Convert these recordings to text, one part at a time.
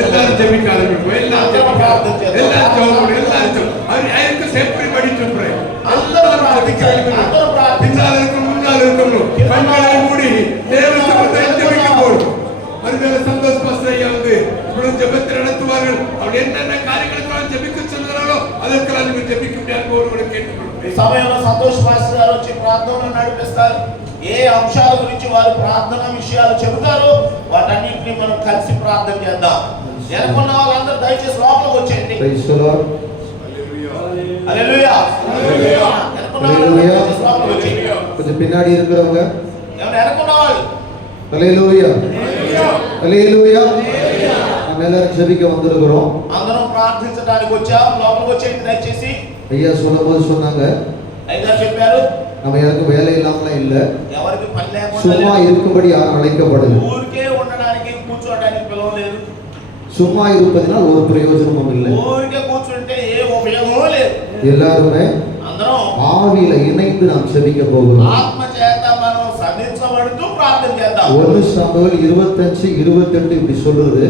எல்லாரும் ஜெபிக்க ஆரம்பிப்போம். எல்லாரும் செப்பரி படிட்டு பின்னால் இருக்கும் முன்னால் இருக்கணும். கண்களை மூடி தேவ சமூகத்தை ஜெபிக்க போறோம். அதுமாதிரி சந்தோஷ் பாஸ்டர் ஐயா வந்து இவ்வளவு ஜெபத்தை நடத்துவார்கள். அவர் என்னென்ன காரியங்களுக்கெல்லாம் ஜெபிக்க சொல்கிறாரோ அதற்கெல்லாம் நீங்கள் ஜெபிக்க முடியாது ஒருவரை கேட்டுக்கொள்ளும். సమయంలో సంతోష్ పాస్టర్ గారు వచ్చి ప్రార్థనలు నడిపిస్తారు. ఏ అంశాల గురించి వారు ప్రార్థన విషయాలు చెబుతారో వాటన్నిటిని మనం కలిసి ప్రార్థన చేద్దాం. ఎనుకున్న వాళ్ళందరూ దయచేసి లోపలికి వచ్చేయండి. హల్లెలూయా హల్లెలూయా. ఎనుకున్న వాళ్ళందరూ దయచేసి లోపలికి వచ్చేయండి. கொஞ்சம் பின்னாடி இருக்கிறவங்க ఎవరు ఎనుకున్న వాళ్ళు ஹல்லேலூயா ஹல்லேலூயா. நம்ம எல்லாரும் ஜெபிக்க வந்திருக்கிறோம். అందరం ప్రార్థించడానికి వచ్చాం. లోపలికి వచ్చేయండి దయచేసి. ஐயா சொல்லும்போது சொன்னாங்க, ஐயா చెప్పారు நம்ம யாருக்கும் வேலை இல்லாமல இல்ல, ఎవరికి పని లేకుండా சும்மா இருக்கும்படி யாரும் அழைக்கப்படல. ఊరికే ఉండడానికి కూర్చోడానికి పిలవలేదు. சும்மா இருப்பதினால் ஒரு பிரயோஜனமும் இல்லை. ఊరికే కూర్చుంటే ఏ ఉపయోగం లేదు. எல்லாரும் అందరం ஆவியில இணைந்து நாம் ஜெபிக்க போகிறோம். ఆత్మ చేత మనం సంధించబడుతూ ప్రార్థన చేద్దాం. 1 சாமுவேல் 25:28 இப்படி சொல்றது.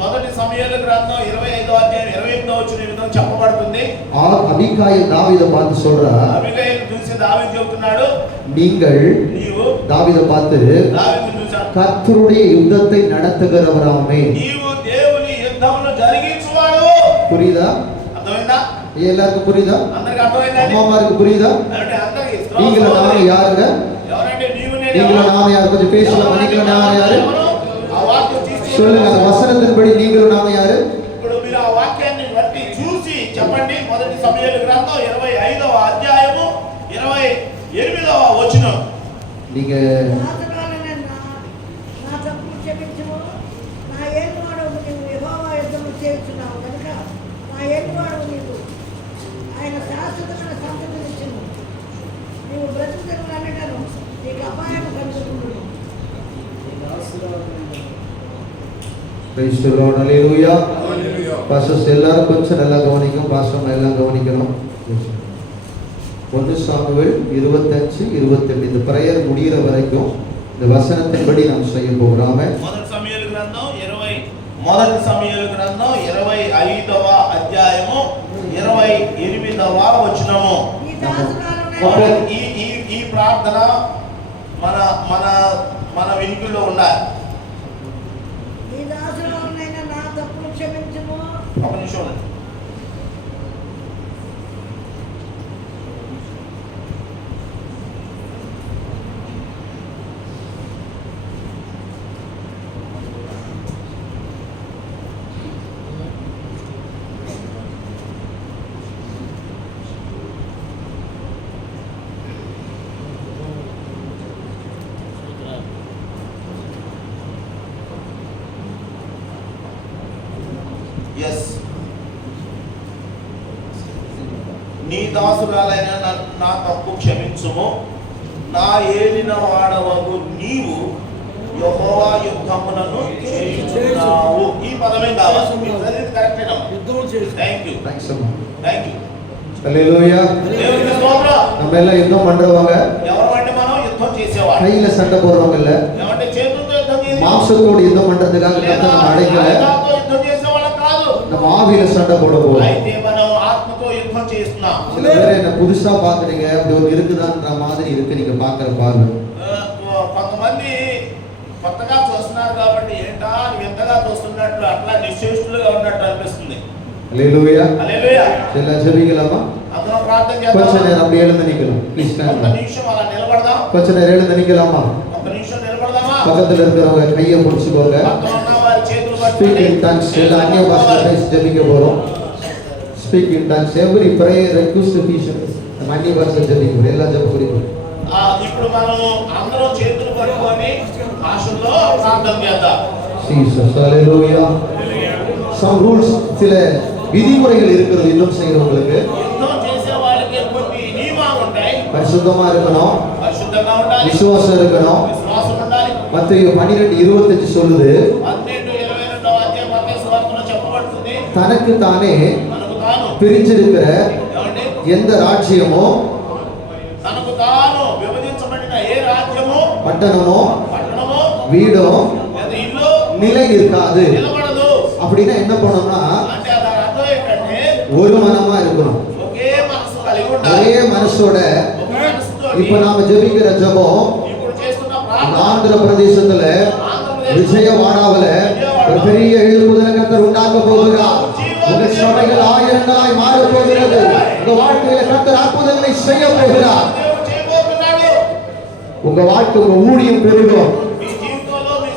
మొదటి సమూయేలు గ్రంథం 25వ అధ్యాయం 28వ వచనం ఈ విధంగా చెప్పబడుతుంది. அபிகாயில் தாவீதை பார்த்து சொல்றா, అబిగయీలు చూసి దావీదు చెప్తున్నాడు, நீங்கள் నీవు தாவீதை பார்த்து దావీదును చూశాడు, கர்த்தருடைய யுத்தத்தை நடத்துகிறவராமே. నీవు దేవుని యుద్ధమును జరిగించువాడు. புரியுதா? అర్థమైందా? எல்லாருக்கும் புரியுதா? అందరికి అర్థమైందా? அம்மாமாருக்கு புரியுதா? అంటే అందరికి நீங்கள நாம யாருங்க? ఎవరంటే నీవు నేను நீங்கள நாம யாரு? கொஞ்சம் பேசலாம். நீங்கள நாம யாரு? ఆ వాక్యం తీసి சொல்லுங்க. அந்த వచనத்தின்படி நீங்கள நாம யாரு? ఇప్పుడు మీరు ఆ వాక్యాన్ని బట్టి చూసి చెప్పండి. మొదటి సమూయేలు గ్రంథం 25వ అధ్యాయము 28వ వచనం. நீங்க నా తప్పులు క్షమించుము, నా ఏలువాడవు నీవు యెహోవా యుద్ధము చేయుచున్నావు కనుక నా ఏలువాడవు నీవు ఆయన శాశ్వతమైన సంతతినిచ్చును. నీవు బ్రతుకుదెరువులన్నిటను నీకు అపాయము కలుగుతుండును. Praise the Lord. Hallelujah. Pastors எல்லாரும் கொஞ்சம் நல்லா கவனிக்கணும். பாஸ்டர் எல்லாம் கவனிக்கணும். 1 சாமுவேல் 25:28 இந்த பிரேயர் முடிகிற வரைக்கும் இந்த வசனத்தின்படி நாம் செய்ய போகிறோம். మొదటి సమూయేలు గ్రంథం 25వ అధ్యాయము 28వ వచనము. ఈ ప్రార్థన మన మన మన వినికిడిలో ఉండాలి. నీ దాసులనైనా నా తప్పులు క్షమించుము. ఒక నిమిషం ఉండండి. నీ దాసురాలైన నా తప్పు క్షమించుము, నా ఏలిన వాడవగు నీవు యెహోవా యుద్ధములను చేయుచున్నావు. ఈ పదమే కావాలి. మీరు చదివింది కరెక్టేనా? Thank you. ஹல்லேலூயா. దేవునికి స్తోత్రం. நம்ம எல்லாம் யுத்தம் பண்றவங்க, ఎవరంటే మనం యుద్ధం చేసేవాళ్ళు. கையில சண்டை போடுறவங்க இல்ல, ఏమంటే చేతులతో యుద్ధం చేసి மாம்சத்தோட யுத்தம் பண்றதுக்காக கர்த்தர் நம்ம அழைக்கல. ఆయుధాలతో యుద్ధం చేసేవాళ్ళం కాదు. நம்ம ஆவியில சண்டை போட போறோம். అయితే మనం ఆత్మతో యుద్ధం చేస్తున్నాం. சில பேர் என்ன புதுசா பாக்குறீங்க, அப்படி ஒரு இருக்குதான்ற மாதிரி இருக்கு நீங்க பாக்குற பார்வை. కొంతమంది కొత్తగా చూస్తున్నారు కాబట్టి ఏంటా ఎంతగా చూస్తున్నట్లు అట్లా నిశ్చేష్టులుగా ఉన్నట్టు అనిపిస్తుంది. ஹல்லேலூயா. హల్లెలూయా. எல்லாம் ஜெபிக்கலாமா? అందరం ప్రార్థన చేద్దాం. கொஞ்ச நேரம் அப்படியே எழுந்து நிக்கலாம். ப்ளீஸ் ఒక ஸ்டாண்ட். నిమిషం అలా నిలబడదాం. கொஞ்ச நேரம் எழுந்து நிக்கலாமா? ఒక నిమిషం నిలబడదామా? பக்கத்துல இருக்கிறவங்க கையை பிடிச்சுக்கோங்க. పక్కన ఉన్న వారి చేతులు Speak పట్టుకొని in tongues. எல்லாம் அந்நிய பாஷையில பேசி ஜெபிக்க போறோம். Speak in tongues. Every prayer request Ephesians. நம்ம அந்நிய பாஷையில ஜெபிக்க போறோம். எல்லாம் ஜெபம் புரியும். ఇప్పుడు మనం అందరం చేతులు పట్టుకొని భాషల్లో ప్రార్థన చేద్దాం. Jesus. Hallelujah. Some rules, சில விதிமுறைகள் இருக்கிறது யுத்தம் செய்யறவங்களுக்கு. యుద్ధం చేసే వాళ్ళకి కొన్ని నియమాలు ఉంటాయి. பரிசுத்தமா இருக்கணும், పరిశుద్ధంగా ఉండాలి, விசுவாசம் இருக்கணும். విశ్వాసం ఉండాలి. மத்தேயு 12:25 சொல்லுது, 12:22వ అధ్యాయం మత్తయి సువార్తలో చెప్పబడుతుంది, தனக்கு தானே తనకు తాను பிரிஞ்சிருக்கிற ఏమండి எந்த ராஜ்யமோ తనకు తాను విభజించబడిన ఏ రాజ్యము பட்டணமோ పట్టణమో வீடோ లేదా ఇల్లు நிலை நிற்காது. నిలబడదు. அப்படின்னா என்ன பண்ணணும்னா అంటే దాని అర్థం ఏంటంటే ஒரு மனமா இருக்கணும். ఒకే మనసు కలిగి ఉండాలి. ஒரே మనసோட ఒక మనసుతో இப்ப நாம ஜெபிக்கிற ஜெபம் ఇప్పుడు చేస్తున్న இந்த ప్రార్థన ஆந்திர பிரதேசத்துல விஜயவாடாவில ஒரு பெரிய எழுப்புதலை கர்த்தர் உண்டாக்க போகிறார். உங்க சபைகள் ஆயிரங்களாய் மாற போகிறது. உங்க வாழ்க்கையில கர்த்தர் அற்புதங்களை செய்ய போகிறார். దేవుడు చేయబోతున్నాడు. உங்க வாழ்க்கை உங்க ஊழியம் பெருகும். మీ జీవితంలో మీ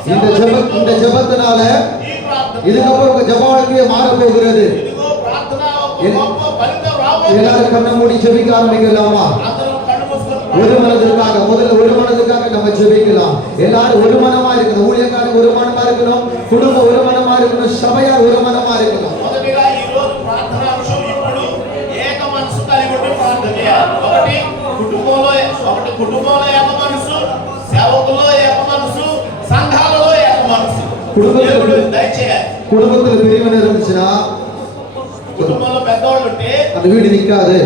இந்த ஜெபத்தினால ఈ ప్రార్థన இதுக்கப்புறம் உங்க ஜெப வாழ்க்கையே மாற போகிறது. ఇదిగో ప్రార్థన ఒక గొప్ప ఫలితం రాబోతుంది. எல்லாரும் கண்ணை மூடி ஜெபிக்க ஆரம்பிக்கலாமா? అందరూ కళ్ళు మూసుకొని ஒரு மனதிற்காக முதல்ல ஒரு மனதுக்காக நம்ம ஜெபிக்கலாம். எல்லாரும் ஒரு மனமா இருக்கணும். ஊழியக்காரங்க ஒரு மனமா இருக்கணும். குடும்பம் ஒரு மனமா இருக்கணும். சபையார் ஒரு மனமா இருக்கணும். మొదటిగా ఈ రోజు ప్రార్థన అంశం ఇప్పుడు ఏక మనసు కలిగి ఉండి ప్రార్థన చేయాలి. ఒకటి కుటుంబంలో ఏక మనసు, సేవకులో ఏక మనసు, సంఘాలలో ఏక మనసు. దేవుడు దయచేయాలి. குடும்பத்துல பிரிவினை இருந்துச்சுன்னா కుటుంబంలో పెద్దవాళ్ళు ఉంటే அந்த வீடு நிக்காது.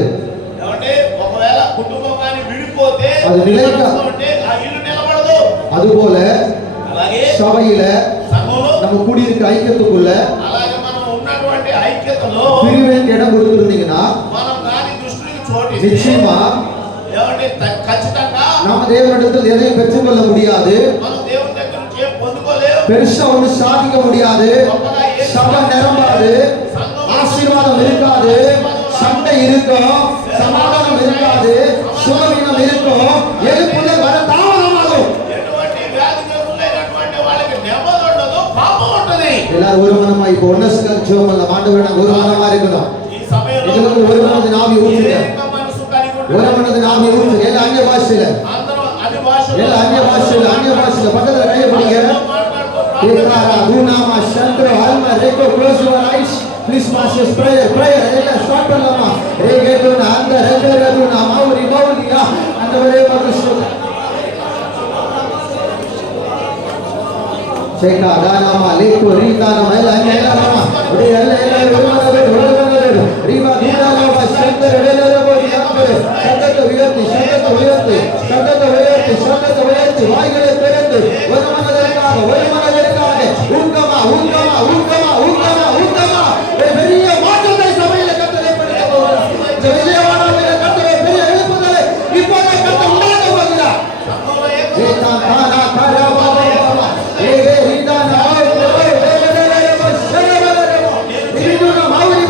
ఏమంటే ఒకవేళ కుటుంబం కానీ విడిపోతే అది నిలయక. ఉంటే ఆ ఇల్లు నిలబడదు. அதுபோல అలాగే சபையில సంఘంలో நம்ம குடியிருக்க ஐக்கியத்துக்குள்ள అలాగే మనం ఉన్నటువంటి ఐక్యతలో பிரிவினைக்கு இடம் கொடுத்திருந்தீங்கன்னா మనం కానీ దృష్టికి చోటిస్తే நிச்சயமா ఏమంటే ఖచ్చితంగా நாம தேவனிடத்தில் எதையும் பெற்றுக்கொள்ள முடியாது. మనం దేవుని దగ్గర నుంచి ఏం పొందుకోలేము. பெருசா ஒண்ணு சாதிக்க முடியாது. சபை நிரம்பாது. ஆசீர்வாதம் இருக்காது. சண்டை இருக்கும். சமாதானம் இருக்காது. சுகவீனம் இருக்கும். எழுப்புதல் வர தாமதமாகும். ఎటువంటి వ్యాధిగ్రస్తులైనటువంటి వాళ్ళకి నెమ్మది ఉండదు, పాపం ఉంటది. எல்லாரும் ஒரு மனமா இப்போ ஒன்னஸ்காக ஜெபம் பண்ணலாம். ஆண்டவரே நாங்க ஒரு மனமா இருக்கணும். ఈ సమయంలో எங்களுக்கு ஒரு மனதின் ஆவி ஊற்றுங்க. ఏక మనసు కలిగి ఉంటే ஒரு மனதின் ஆவி ஊற்றுங்க. எல்லாம் அந்நிய பாஷையில అందరూ అన్ని భాషల్లో எல்லாம் அந்நிய பாஷையில பக்கத்துல கையை பிடிங்க. Deklara Dunama Shandro Alma Reko close your eyes. Please massive prayer. Ella start பண்ணலாமா? Regetuna அந்த ரெண்டரதுனா மௌரி மௌரியா அந்த ஒரே மகிழ்ச்சி. சேகா தானாமா லேக்கு ரீதானா எல்லாம் ஒரே எல்லாம் ஒருமனது ரீவா தூதானாமா சந்தர வேலரபோ யாப்பே சந்தத்த உயர்த்தி வாய்களை திறந்து ஒரு மனதிற்காக ஊக்கமா பெரிய மாற்றத்தை சபையில கர்த்தர் ஏற்படுத்த போகிறார். இந்த விஜயவாடாவில கர்த்தர் பெரிய எழுப்புதலை இப்போதே கர்த்தர் உண்டாக்க போகிறார். ஏகாந்தானா கரபாபா ஏகே ரீதானா வேலரபோ சரவலரபோ இதுனா மௌரி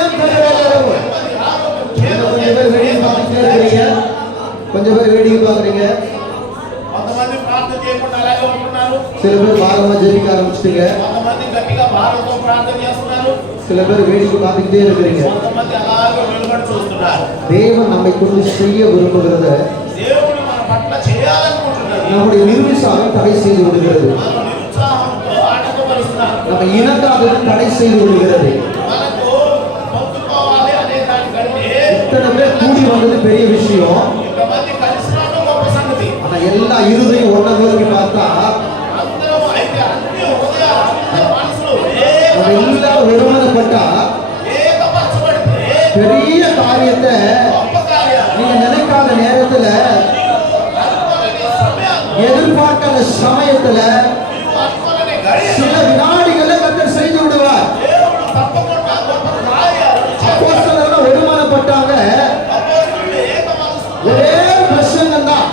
யந்தரவலரபோ. கொஞ்சம் பேர் வேடிக்கை பார்க்குறீங்க. కొంతమంది ప్రార్థన చేయకుండా అలాగే ఉంటున్నారు. சில பேர் பாரமா ஜெபிக்க ஆரம்பிச்சிட்டீங்க. కొంతమంది గట్టిగా భారంతో ప్రార్థన చేస్తున్నారు. சில பேர் வேடிக்கை பார்த்துக்கிட்டே இருக்கிறீங்க. కొంతమంది అలాగే వెలుగడి చూస్తున్నారు. தேவன் நம்மை கொண்டு செய்ய விரும்புகிறத దేవుడు మన పట్ల చేయాలనుకుంటున్నది நம்முடைய நிர்விசாரம் தடை செய்து விடுகிறது. మనం నిరుత్సాహంతో ఆటంకపరుస్తున్నారు. நம்ம இனக்காதது தடை செய்து விடுகிறது. మనకు పొందుకోవాలి అనే దానికంటే இத்தனை பேர் கூடி வந்தது பெரிய விஷயம். ఇంతమంది కలిసి రావడం గొప్ప సంగతి. ஆனா எல்லா இருதையும் ஒன்ன நோக்கி பார்த்தா అందరం అయితే అన్ని హృదయాలు అన్ని మనసులు நம்ம எல்லாரும் ஒருமனப்பட்டா ఏకపరచబడితే பெரிய காரியத்தை గొప్ప కార్యాలు நீங்க நினைக்காத நேரத்துல అనుకోలేని సమయాల్లో எதிர்பார்க்காத சமயத்துல నీవు అనుకోలేని గడియ சில வினாடிகளை கர்த்தர் செய்து விடுவார். దేవుడు తప్పకుండా గొప్ప కార్యాలు చేస్తాడు. அப்போஸ்தலர்கள் ஒருமனப்பட்டாங்க. అపోస్తలులు ఏక మనసుతో ஒரே பிரசங்கம் தான்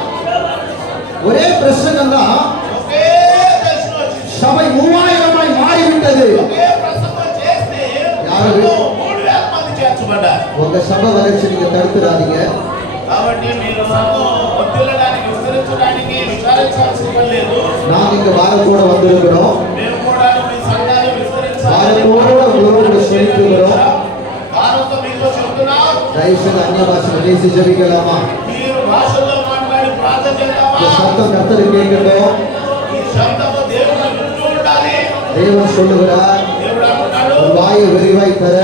ఒకే దర్శనం వచ్చింది. சபை 3000 மாறிவிட்டது. ఒకే ప్రసంగం చేస్తే యాభై 3000 మంది చేర్చబడ్డారు. உங்க சபை வளர்ச்சி நீங்க தடுத்துறாதீங்க. కాబట్టి మీరు సంఘం వర్ధిల్లడానికి విస్తరించడానికి విచారించాల్సిన పని లేదు. நான் இங்க வாரத்தோட வந்திருக்கிறோம். మేము కూడా మీ సంఘాన్ని విస్తరించాలి. வாரத்தோட உங்களோட சொல்லிட்டுக்கிறோம். వారంతో మీతో చెప్తున్నాం. தயவுசெய்து அந்நிய பாஷை பேசி ஜெபிக்கலாமா? మీరు భాషల్లో మాట్లాడి ప్రార్థన చేద్దామా? இந்த சத்தம் கர்த்தர் கேட்கட்டும். ఈ శబ్దము దేవుడు వింటూ ఉండాలి. தேவன் சொல்லுகிறார், దేవుడు అంటున్నాడు, உன் வாயை விரிவாய் தர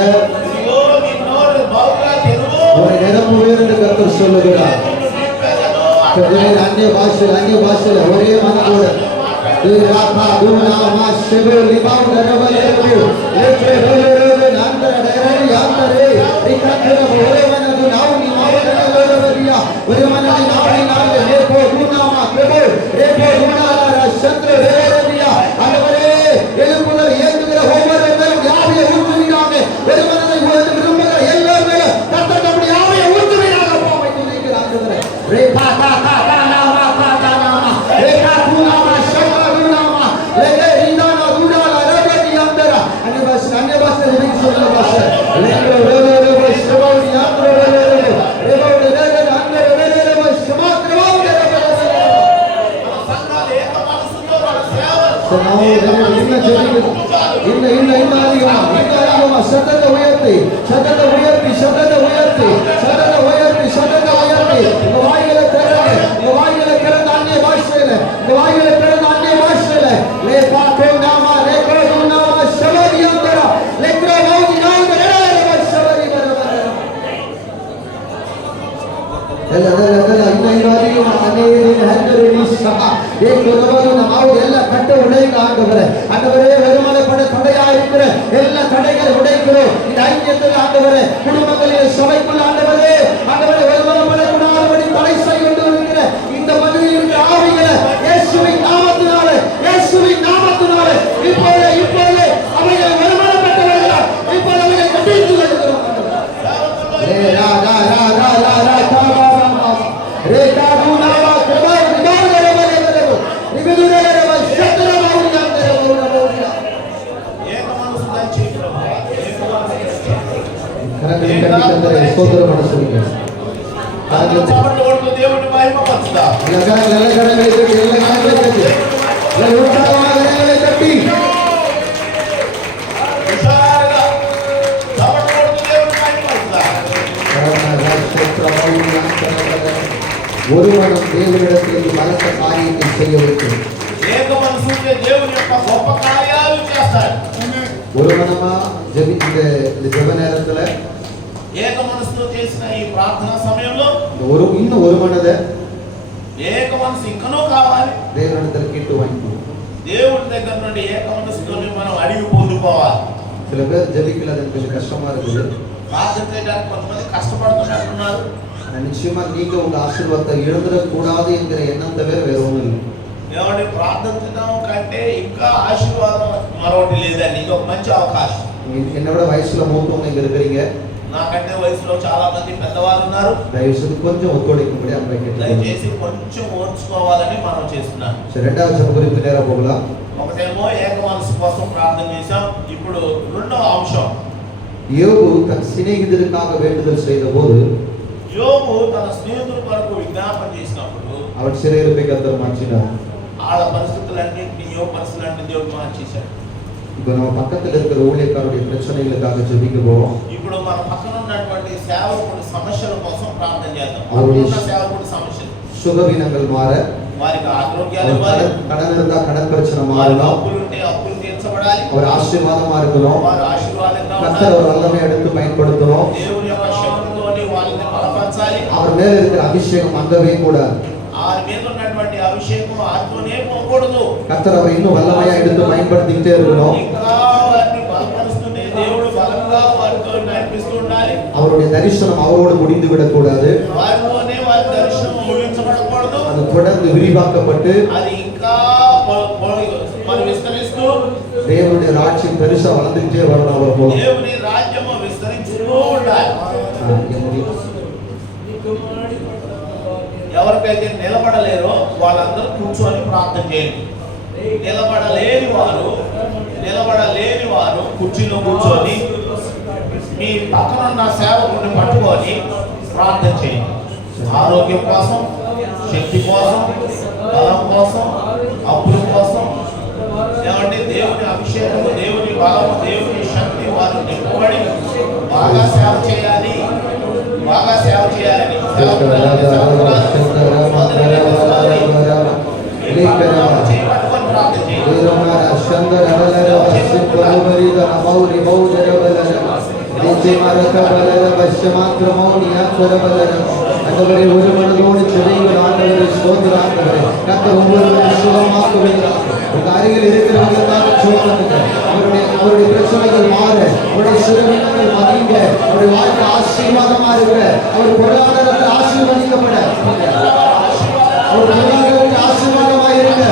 ఇదిగో నీ నోరు బహుగా తెరువు. உன்னை நிரப்புவேன் என்று கர்த்தர் சொல்லுகிறார். నిన్ను నింపెదను கர்த்தரின் அந்நிய பாஷையில ஒரே மனதோட ராபா துனாமா செபு லிபாவு தரவலெரு லேட்ரே வேலெரு நாந்தர டேரி யாந்தரே ரிகத்ர ஒரே மனது நாவு நீ மாவதனலரியா ஒரே மனது நாவி நாவே லேபோ துனாமா பிரபு லேபோ துனாலா சத்ர வேலெரியா ஆண்டவரே எழுப்புதல் ஏந்துகிற ஒவ்வொரு సంఘాలు ఏక మనసుతో వాళ్ళ సేవలు ಸತತ ಉಯರ್ತಿ ಸತತ ಉಯರ್ತಿ ಸತತ ಉಯರ್ತಿ ಸತತ ಉಯರ್ತಿ ಸತತ ಉಯರ್ತಿ ವಾಯುಗಳ ತೆರೆದ ಅನ್ಯ ಭಾಷೆಯಲ್ಲಿ ವಾಯುಗಳ ತೆರೆದ ಅನ್ಯ ಭಾಷೆಯಲ್ಲಿ ಲೇಖೋ ನಾಮ ಶಬರಿ ಅಂತರ ಲೆಕ್ರ ಮೌದಿ ನಾಮ ಶಬರಿ ಎಲ್ಲ கட்ட உடைக்க ஆண்டவரே ஆண்டவரே வருமானப்பட தடையா இருக்கிற எல்லா தடைகளை உடைக்கிறோம் இந்த ஐக்கியத்தில் ஆண்டவரே குடும்பங்களில் சபைக்குள் ஆண்டவரே ஆண்டவரே வருமானப்படக்கூடாதபடி தடை செய்து கொண்டு இருக்கிற இந்த மதுவில் இருக்கிற ஆவிகளை இயேசுவின் நாமத்தினாலே இப்போது அவைகளை வருமானப்பட்டவர்களால் இப்போது அவைகளை கட்டித்து வருகிறோம் ಸ್ತೋತ್ರ ಮಾಡಿಸುವುದಿಲ್ಲ దేవుని మహిమపరుచుదా ஒருவனும் தேவனிடத்தில் பலத்த காரியத்தை செய்ய வைக்கும் ఏక మనసుంటే దేవుని యొక్క గొప్ప కార్యాలు చేస్తాడు ஒரு மனமா ஜெபிக்கிற இந்த ஜெப நேரத்துல ఏక మనసుతో చేసిన ఈ ప్రార్థన సమయంలో இன்னும் ஒரு மனதை ఏక మనసు ఇంకనూ కావాలి தேவனிடத்தில் கேட்டு வாங்கிக்கணும் దేవుడి దగ్గర నుండి ఏక మనసుతోని మనం అడిగి పొందుకోవాలి சில பேர் ஜெபிக்கல அது கொஞ்சம் கஷ்டமா இருக்குது ప్రార్థన చేయడానికి కొంతమంది కష్టపడుతున్నారు நிச்சயமா நீங்க உங்க ஆசீர்வாதத்தை இழந்துடக்கூடாது என்கிற எண்ணம் தவிர வேற ஒண்ணும் இல்லை దేవుడి ప్రార్థించడం కంటే ఇంకా ఆశీర్వాదం మరొకటి లేదండి ఇది ఒక మంచి అవకాశం என்னோட வயசுல மூத்தவங்க இங்க இருக்கிறீங்க నాకంటే వయసులో చాలా మంది పెద్దవారు ఉన్నారు దయచేసి కొంచెం ఒత్తుడిக்கும்படி அன்பை దయచేసి కొంచెం ఓర్చుకోవాలని మనం చేస్తున్నాం రెండవ జప குறிப்பு நேரா போகலாம் ఒకటేమో ఏక మనసు కోసం ప్రార్థన చేశాం ఇప్పుడు రెండవ అంశం யோபு தன் சிநேகிதருக்காக வேண்டுதல் செய்தபோது యోబు తన స్నేహితుల కొరకు విజ్ఞాపన చేసినప్పుడు அவர் சிறையிருப்பை கர்த்தர் மாற்றினார் వాళ్ళ పరిస్థితులన్నింటినీ యోబు పరిస్థితులన్నీ దేవుడు మార్చేశాడు இப்போ நம்ம பக்கத்துல இருக்கிற ஊழியக்காரருடைய பிரச்சனைகளுக்காக ஜெபிக்க போறோம் ఇప్పుడు మన పక్కన ఉన్నటువంటి సేవకుడి సమస్యల కోసం ప్రార్థన చేద్దాం ఉన్న సేవకుడి సమస్యలు சுகவீனங்கள் மாற వారికి ఆరోగ్యాలు ఇవ్వాలి கடன் இருந்தா கடன் பிரச்சனை மாறணும் అప్పులు ఉంటే అప్పులు తీర్చబడాలి அவர் ஆசீர்வாதமா இருக்கணும் వారు ఆశీర్వాదంగా கர்த்தர் ఉండాలి அவர் வல்லமை எடுத்து பயன்படுத்தணும் దేవుని యొక్క శక్తితోని వాళ్ళని బలపరచాలి அவர் மேல இருக்கிற அபிஷேகம் அங்கவே கூடாது వారి మీద ఉన్నటువంటి అభిషేకం ఆత్మనే పోకూడదు கர்த்தர் அவர் இன்னும் வல்லமையா எடுத்து பயன்படுத்திக்கிட்டே இருக்கணும் ఇంకా వారిని బలపరుస్తూనే దేవుడు బలంగా వారితో నడిపిస్తూ ఉండాలి அவருடைய தரிசனம் அவரோடு முடிந்து விடக்கூடாது వారితోనే వారి దర్శనం ముగించబడకూడదు அது தொடர்ந்து விரிவாக்கப்பட்டு అది ఇంకా మరి విస్తరిస్తూ தேவனுடைய ராட்சியம் பெருசா வளர்ந்துகிட்டே வரணும் அவர் போல దేవుని రాజ్యము విస్తరిస్తూ ఉండాలి ఎవరికైతే నిలబడలేరో వాళ్ళందరూ కూర్చొని ప్రార్థన చేయండి నిలబడలేని వారు కుర్చీలో కూర్చొని మీ పక్కన ఉన్న సేవకుడిని పట్టుకొని ప్రార్థన చేయండి ఆరోగ్యం కోసం శక్తి కోసం బలం కోసం అప్పుల కోసం ఏమంటే దేవుని అభిషేకము దేవుని బలము దేవుని శక్తి వారు నింపబడి బాగా సేవ చేయాలని ஆண்டவரே ஒரு மனதோடு செவிகள் ஆண்டவரை சோதராண்டவரே கர்த்தர் ஒவ்வொருவரை சுகமாக்குவீராக உங்க அருகில் இருக்கிறவங்களுக்காக சோதனுங்க அவருடைய பிரச்சனைகள் மாற அவருடைய சிறுவீனங்கள் மறைங்க அவருடைய வாழ்க்கை ஆசீர்வாதமா இருக்க அவர் பொருளாதாரத்தில் ஆசீர்வதிக்கப்பட அவர் பொருளாதாரத்தில் ஆசீர்வாதமா இருக்க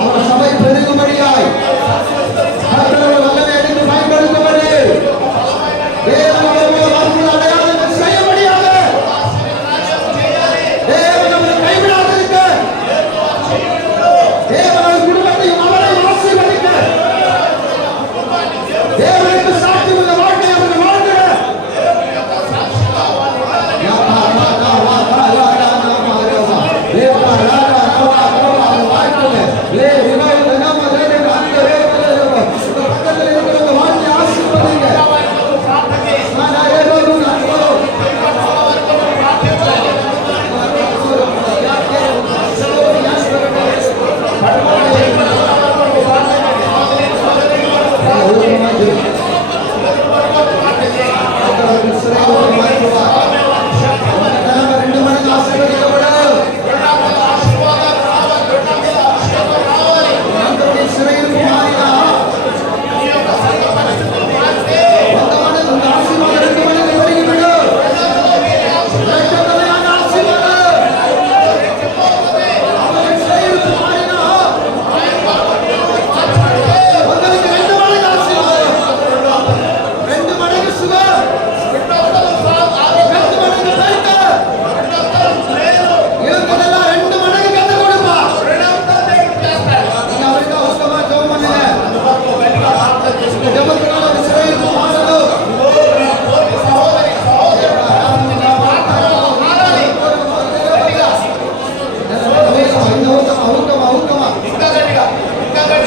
அவர் சபை பெருகும்படியாய் கர்த்தர் வல்லமை எடுத்து பயன்படுத்தப்படு தேவனுக்கு சாட்சியுள்ள வாழ்க்கை அவர்கள்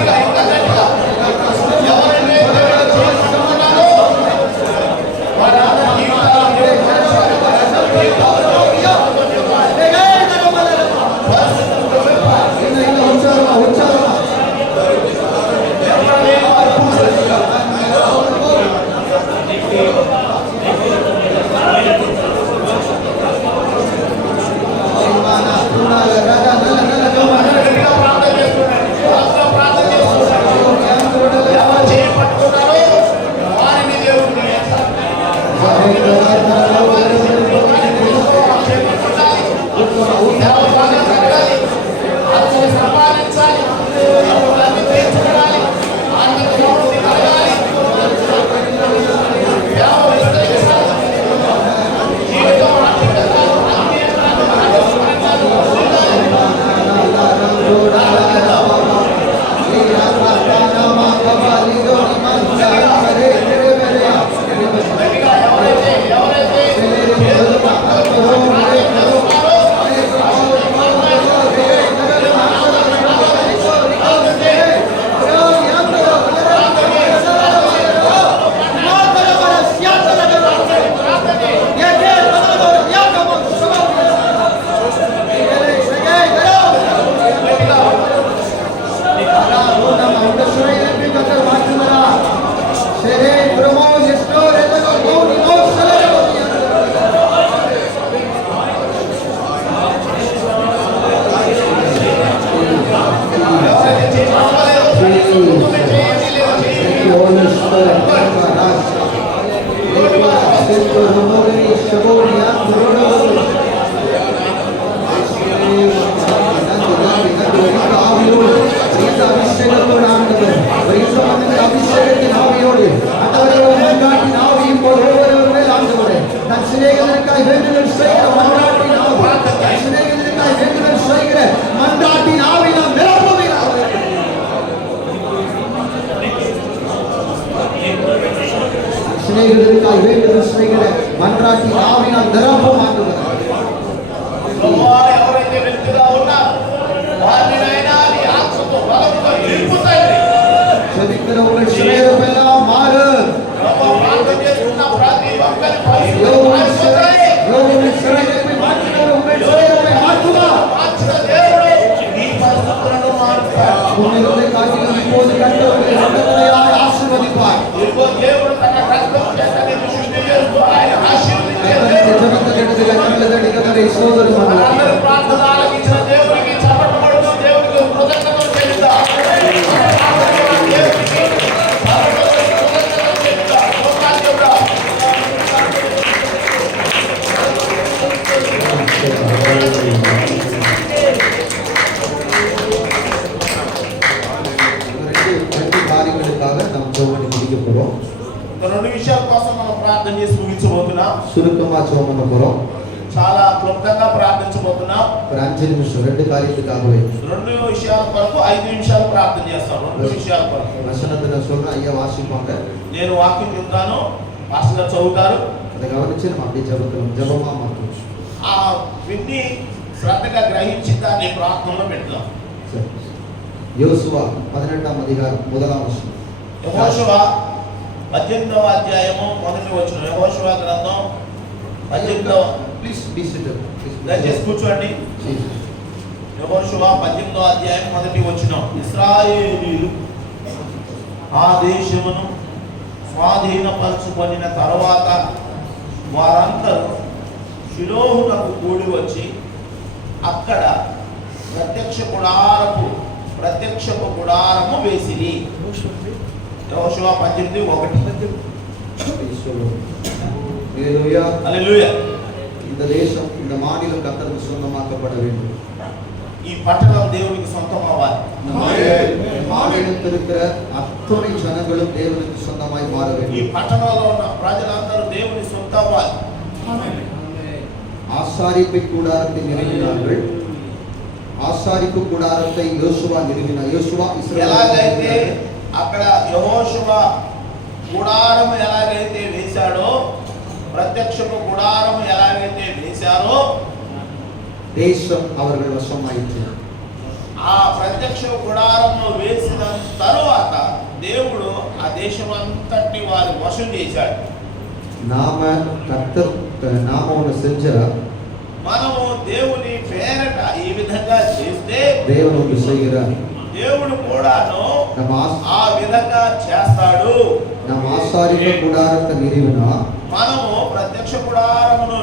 గట్టిగా, ఇంకా గట్టిగా. ఎవరైతే దేవుడు చేసుకుంటున్నారో వారందరి జీవితాల్లో దేవుడు మార్చాలి. వారందరి జీవితాల్లో పరిస్థితులు ఎవరైనా వారు కూర్చోండి. గట్టిగా ప్రార్థన చేస్తున్నాడు. బలంగా ప్రార్థన చేస్తున్నాడు. ఎవరు చేపట్టుకున్నారో వారిని దేవుడు నియమిస్తాడు. సేవ బాగా జరగాలి. ఆత్మను సంపాదించాలి. అప్పులన్నీ తీర్చుకోవాలి. ఆర్థిక సమృద్ధి కలగాలి. సేవ విస్తరించాలి. జీవితం ఆర్థికంగా ఆత్మీయంగా ఆరోగ్యపరంగా ఉండాలి. గట్టిగా ఎవరైతే చేతులు పట్టుకొని ప్రార్థన చేస్తున్నారో மன்றாட்டி ஆவினால் நிரப்பமாக்குகிறார். ప్రభువా, ఎవరైతే వ్యక్తిగా ఉన్నారో వారినైనా నీ ఆత్మతో బలంతో నింపు తండ్రి. ஜெபிக்கிறவர்கள் சிறையிருப்பெல்லாம் மாறு. ప్రభువా, ప్రార్థన చేస్తున్న ప్రతి ఒక్కరి పరిస్థితులు మారిపోతాయి. யோகனின் சிறையிருப்பை மாற்றினவர் உங்கள் சிறையிருப்பை மாற்றுவார். మార్చిన దేవుడు నీ పరిస్థితులను మారుస్తాడు. முன்னிருப்பை காட்டிலும் இப்போது கண்டவர்களை இரண்டுமுறையாய் ஆசீர்வதிப்பார். ఇదిగో దేవుడు తన రక్తం చేత నిన్ను శుద్ధి చేస్తూ ఆయన ఆశీర్వదించే దేవుడు. అందరూ ప్రార్థన ఆలకించిన దేవునికి చప్పట్లు కొడుతూ దేవునికి కృతజ్ఞతలు చెల్లిద్దాం. దేవునికి కృతజ్ఞతలు చెల్లిద్దాం. స్తోత్రాలు చెల్లిద్దాం. ரெண்டு காரியங்களுக்காக நாம் ஜெபம் முடிக்க போறோம். రెండు విషయాల కోసం మనం ప్రార్థన చేసి ముగించబోతున్నాం. சுருக்கமா ஜெபம் பண்ண போறோம். చాలా క్లుప్తంగా ప్రార్థించబోతున్నాం. ஒரு 5 நிமிஷம் ரெண்டு காரியத்துக்காகவே. రెండు విషయాల కొరకు 5 నిమిషాలు ప్రార్థన చేస్తాం. రెండు విషయాల కొరకు வசனத்தை நான் சொல்றேன், ஐயா வாசிப்பாங்க. నేను వాక్యం చెప్తాను, పాస్టర్ గారు చదువుతారు. அதை கவனிச்சு நம்ம அப்படியே ஜெபமா மாற்றுவோம். ఆ విన్ని శ్రద్ధగా గ్రహించి దాన్ని ప్రార్థనలో పెడతాం. சரி. யோசுவா 18ஆம் அதிகாரம் 1ஆம் வசனம். యెహోషువ 18వ అధ్యాయము మొదటి వచనం. యెహోషువ గ్రంథం 18వ. Please be cited. దయచేసి కూర్చోండి. యెహోషువ 18వ అధ్యాయం మొదటి వచనం. ఇశ్రాయేలీయులు ఆ దేశమును స్వాధీనపరచుకొనిన తరువాత వారందరూ షిలోహునకు కూడి వచ్చి అక్కడ ప్రత్యక్షపు గుడారము వేసిరి. యెహోషువ 18:1. ஹல்லேலூயா. హల్లెలూయా. இந்த தேசம், இந்த மாநிலம் கர்த்தருக்கு சொந்தமாக்கப்பட வேண்டும். ఈ పట్టణం దేవునికి సొంతం అవ్వాలి. மாநிலத்தில் இருக்கிற அத்தனை ஜனங்களும் தேவனுக்கு சொந்தமாய் மாற ఈ வேண்டும். పట్టణంలో ఉన్న ప్రజలందరూ దేవుని సొంతం అవ్వాలి. ஆசாரிப்பு கூடாரத்தை நிறுவினார்கள். ఆసారిపు కూడారத்தை యోషువా నిరిమిన. యోషువా ఎలాగైతే అక్కడ యెహోషువ గుడారం ఎలాగైతే వేశాడో, ప్రత్యక్షపు గుడారం ఎలాగైతే వేశారో దేశం அவர்கள் వశமாயிற்று. ఆ ఆ ప్రత్యక్ష గుడారంలో వేసిన తరువాత దేవుడు ఆ దేశం అంతటిని వారు వశం చేశాడు. నామమును సెంచ మనము దేవుని పేరట ఈ విధంగా చేస్తే దేవుడు செய்கிறார். దేవుడు కూడాను ఆ విధంగా చేస్తాడు. ನಮ್ಮ ಆಸಾರಿಕ ಗುಡಾರಕ್ಕೆ ನಿರಿವಿನ మనము ప్రత్యక్ష గుడారమును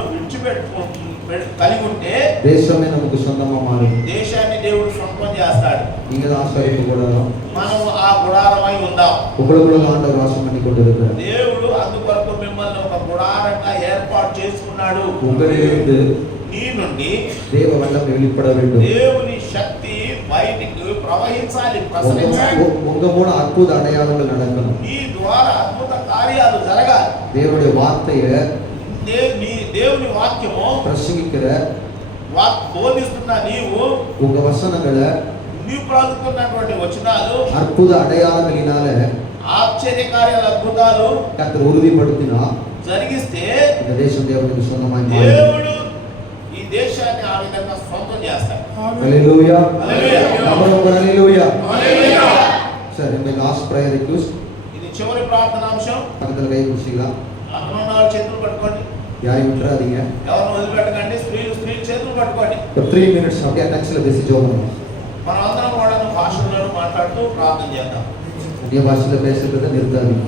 కలిగి ఉంటే దేశమే நமக்கு சொந்தமா மாறும். దేశాన్ని దేవుడు సొంతం చేస్తాడు. நீங்க தான் ஆசாரிக்க గుడారం. మనము ఆ గుడారమై ఉందాం. உங்களுக்குள்ள ஆண்டவர் வாசம் பண்ணி கொண்டிருக்கிறார். దేవుడు అందుకొరకు మిమ్మల్ని ఒక గుడారంగా ఏర్పాటు చేసుకున్నాడు. உங்களிலிருந்து నీ నుండి தேவ வல்லமை வெளிப்பட வேண்டும். దేవుని శక్తి బయటికి ప్రవహించాలి, ప్రసరించాలి. உங்க மூலம் அற்புத அடையாளங்கள் நடக்கணும். నీ ద్వారా అద్భుత కార్యాలు జరగాలి. தேவனுடைய வார்த்தையை దేవుని వాక్యము பிரசங்கிக்கிற బోధిస్తున్న నీవు உங்க வசனங்களை నీవు పలుకుతున్నటువంటి వచనాలు அற்புத அடையாளங்களினால ఆశ్చర్య కార్యాల అద్భుతాలు கர்த்தர் உறுதிப்படுத்தினா జరిగిస్తే இந்த தேசம் தேவனுக்கு சொந்தமாய் மாறும். దేవుడు ఈ దేశాన్ని ఆ విధంగా సొంతం చేస్తాడు. హల్లెలూయా హల్లెలూయా హల్లెలూయా హల్లెలూయా. సరే మీ లాస్ట్ ప్రేయర్ రిక్వెస్ట్ ఇది చివరి ప్రార్థనాంశం. பக்கத்துல கை வச்சுக்கலாம். అక్కడ ఉన్న వాళ్ళు చేతులు పట్టుకోండి. யாரையும் விட்டுறாதீங்க. ఎవరు వదిలిపెట్టకండి. స్త్రీలు చేతులు పట్టుకోండి. ஒரு 3 minutes அப்படியே நெக்ஸ்ட்ல பேசி ஜெபம் பண்ணுவோம். మనం అందరం కూడా భాషల్లో మాట్లాడుతూ ప్రార్థన చేద్దాం. உங்க భాషలో பேசுறத நிறுத்தாதீங்க.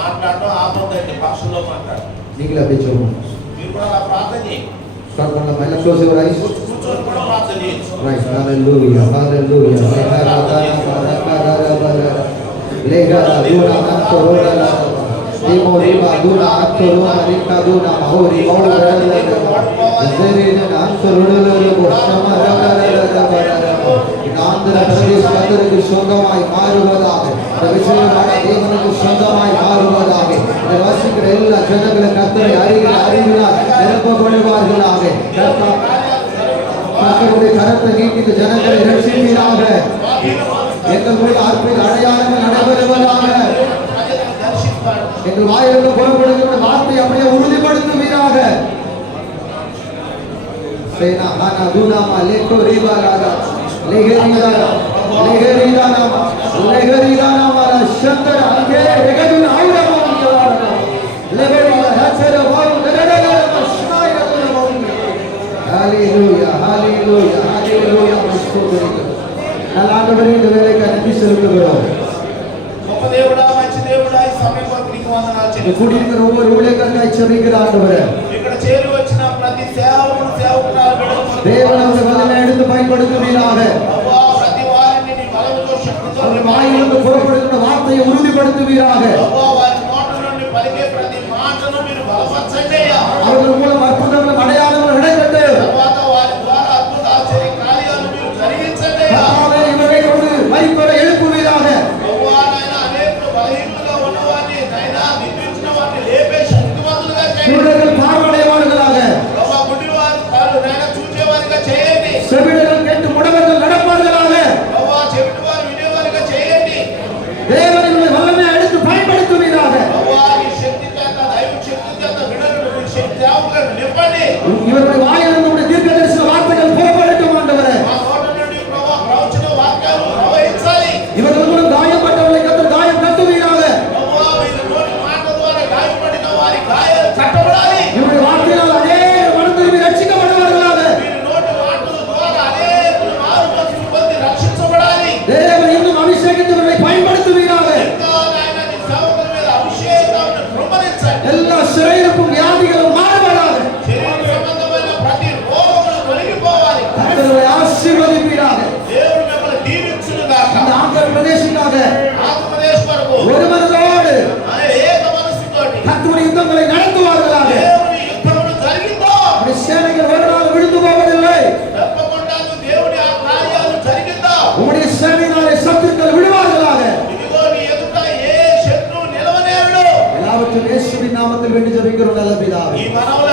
మాట్లాడడం ఆపొద్దండి. భాషల్లో మాట్లాడు. நீங்களே அப்படியே ஜெபம் பண்ணுங்க. మీరు కూడా అలా ప్రార్థన చేయండి. స్టార్ట్ பண்ணலாம். మైలా క్లోజ్ యువర్ ఐస్. కూర్చొని కూడా ప్రార్థన చేయొచ్చు. రైట్. హల్లెలూయా హల్లెలూయా లేగరా దూనా అంతరోడలా దేమోరిమా దూనా అంతరోనా రికాదూనా మహోరి మౌరలా జెరేన అంతరోడలలో బోషమరగరగరగరగ ஆந்திர பிரதேச கர்த்தருக்கு சொந்தமாய் மாறுவதாக. இந்த விஷயமான தேவனுக்கு சொந்தமாய் மாறுவதாக. இதை வாசிக்கிற எல்லா ஜனங்களும் கர்த்தரை அறிவினால் நிரப்ப கொள்வார்களாக. கர்த்தருடைய கரத்தை நீட்டி இந்த ஜனங்களை ரட்சிப்பீராக. எங்களுடைய அற்புத அடையாளங்கள் நடைபெறுவதாக. எங்கள் வாயிலிருந்து புறப்படுகின்ற வார்த்தை அப்படியே உறுதிப்படுத்துவீராக. சேனா ஹானா தூனாமா லேட்டோ ரீபாலாகா लेगरीदाना वाला शंकर आगे रेगदुन आउरा बोलना लेगरीदा हचर वाउ लेगरीदा मस्नाय बोलना हालेलुया हालेलुया हालेलुया स्तोत्रम అలాంటివన్నీ వేరేగా అనిపిస్తున్నారు. గొప్ప దేవుడా, మంచి దేవుడా, ఈ సమయం కొరకు నీకు వందనాలు చెల్లిస్తున్నాను. కూడిన ఒవ్వొరు ఊழியக்காரங்க క్షమించరా ఆండవరే. ఇక్కడ చేరి వచ్చిన ప్రతి సేవకుడు సేవకురాలు బిడ్డలు தேவனுடைய வல்லமை எடுத்து பயன்படுத்துவீராக. అబ్బా, ప్రతి వారిని నీ బలముతో శక్తితో அவர் வாயிலிருந்து புறப்படுகின்ற வார்த்தையை உறுதிப்படுத்துவீராக. అబ్బా, వారి నోట నుండి పలికే ప్రతి మాటను మీరు బలపరచండి అయ్యా. அவர்கள் மூலம் அற்புதங்களும் அடையாளங்களும் நடைபெற்று తర్వాత వారి ద్వారా అద్భుత ఆశ్చర్య కార్యాలు మీరు జరిగించండి అయ్యా. இவரை கொண்டு மரிப்பவரை எழுப்புவீராக. అబ్బా, నాయనా, అనేకులు బలహీనులుగా ఉన్నవారిని నాయనా నిద్రించిన వారిని లేపే శక్తివంతులుగా చేయండి. இவர்கள் பார்வையடைவார்களாக. అబ్బా, గుడ్డివారు కాళ్ళు నాయనా చూచేవారిగా చేయండి. செவிடர்கள் கேட்டு முடவர்கள் நடப்பார்களாக. అబ్బా, చెవిటివారు వినేవారిగా చేయండి. தேவனுடைய வல்லமை எடுத்து பயன்படுத்துவீராக. అబ్బా, నీ శక్తి చేత, దైవ శక్తి చేత విడుదల శక్తి సేవకులను నింపండి. இவருடைய வாயிலிருந்து உடைய தீர்க்கதரிசன வார்த்தைகள் புறப்படட்டும் ஆண்டவரே. మా నోట నుండి ప్రవచన వాక్యాలు ప్రవహించాలి. இவர்கள் மூலம் காயப்பட்டவர்களை கர்த்தர் காயம் கட்டுவீராக. అబ్బా, వీరి నోటి మాట ద్వారా గాయపడిన వారి గాయాలు కట్టబడాలి. இவருடைய வார்த்தையினால் அநேக மனிதர்கள் ரட்சிக்கப்படுவார்களாக. వీరి నోటి మాటల ద్వారా అనేకులు మారుమనసు పొంది రక్షించబడాలి. தேவன் இன்னும் அபிஷேகித்தவர்களை பயன்படுத்துவீராக. ఇంకా నాయనా నీ సేవకుల మీద అభిషేకాన్ని కృపణించండి. எல்லா சிறையிருப்பும் வியாதிகளும் மாறுவதாக. శరీర సంబంధమైన ప్రతి రోగములు తొలగిపోవాలి. கர்த்தரை ஆசீர்வதிப்பீராக. దేవుడు మిమ్మల్ని దీవించునుగాక. இந்த ஆந்திர பிரதேசத்துக்காக ఆంధ్రప్రదేశ్ వరకు ஒரு மனதோடு ఏక మనస్సుతోటి கர்த்தருடைய யுத்தங்களை நடத்துவார்களாக. దేవుని యుద్ధములు జరిగిందో உம்முடைய சேனைகள் ஒரு நாள் விழுந்து போவதில்லை. తప్పకుండా దేవుని ఆ కార్యాలు జరిగిందో உம்முடைய சேனையினாலே சத்துருக்கள் விழுவார்களாக. ఇదిగో నీ ఎదుట ఏ శత్రువు నిలవనేరుడు. எல்லாவற்றையும் இயேசுவின் நாமத்தில் வேண்டி ஜெபிக்கிறோம் நல்ல பிதாவே. ఈ మనవ